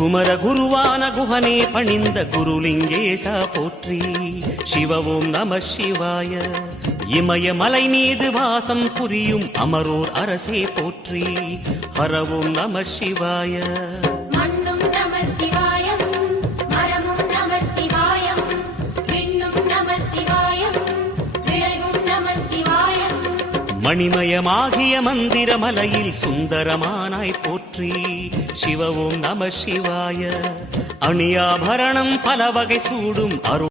குமர குருவான குகனே பணிந்த குருலிங்கேசா போற்றி. சிவ ஓம் நம சிவாய. இமயமலை மீது வாசம் புரியும் அமரோர் அரசே போற்றி. ஹர ஓம் நம சிவாய. மண்ணும் நம சிவாயம், மரமும் நம சிவாயம், விண்ணும் நம சிவாயம், விளைவும் நம சிவாயம். மணிமயமாகிய மந்திர மலையில் சுந்தரமானாய் போற்றி. சிவ ஓம் நம சிவாய. அணியாபரணம் பல வகை சூடும் அருள்